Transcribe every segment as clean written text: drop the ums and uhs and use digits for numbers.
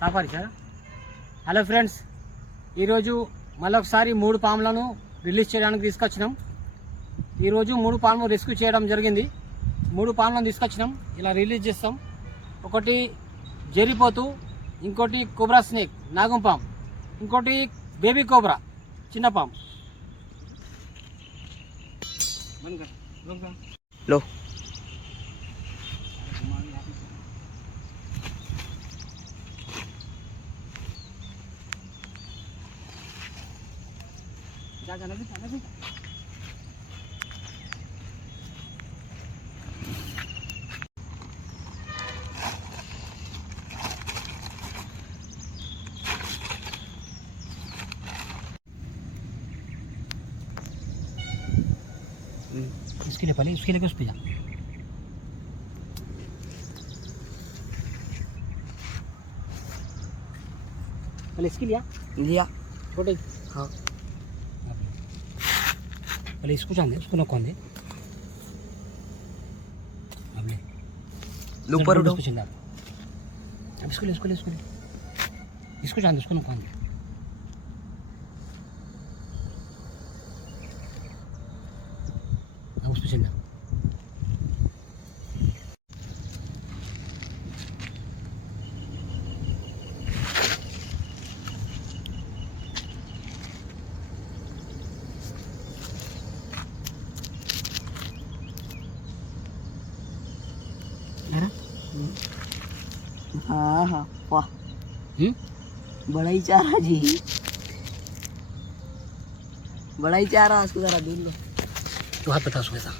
సాఫారీ sir. Hello friends, ఈరోజు మళ్ళొకసారి 3 పాములను రిలీజ్ చేయడానికి తీసుకొచ్చినాం. ఈరోజు 3 పాములను రెస్క్యూ చేయడం జరిగింది. 3 పాములను తీసుకొచ్చినాం, ఇలా రిలీజ్ చేస్తాం. ఒకటి జెర్రీపోతు, ఇంకోటి కోబ్రా స్నేక్ నాగం పాము, ఇంకోటి బేబీ కోబ్రా చిన్న పాము. लो इसके लिए पहले उसके लिए कुछ पिजा पहले इसके लिया छोटे. हाँ पहले इसको जान दे, उसको नौकौन दे. अब ले ऊपर उठो. चिल्ला. अब इसको ले इसको जान दे, उसको नौकौन दे. अब उस पे चिल्ला. हाँ हाँ वाह बड़ा ही चारा जी, बड़ा ही चारा. उसको जरा दूर लो. तो हाथ बता उसके साथ.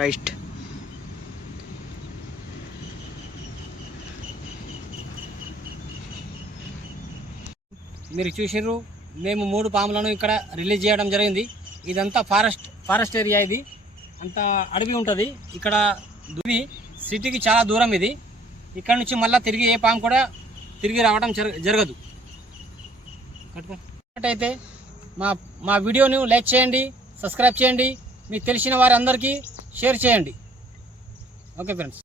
राइट మీరు చూసిర్రు, మేము 3 పాములను ఇక్కడ రిలీజ్ చేయడం జరిగింది. ఇదంతా ఫారెస్ట్ ఏరియా, ఇది అంతా అడవి ఉంటుంది. ఇక్కడ సిటీకి చాలా దూరం. ఇది ఇక్కడ నుంచి మళ్ళీ తిరిగి ఏ పాము కూడా తిరిగి రావడం జరగదు. అయితే మా వీడియోని లైక్ చేయండి, సబ్స్క్రైబ్ చేయండి, మీకు తెలిసిన వారందరికీ షేర్ చేయండి. Okay friends.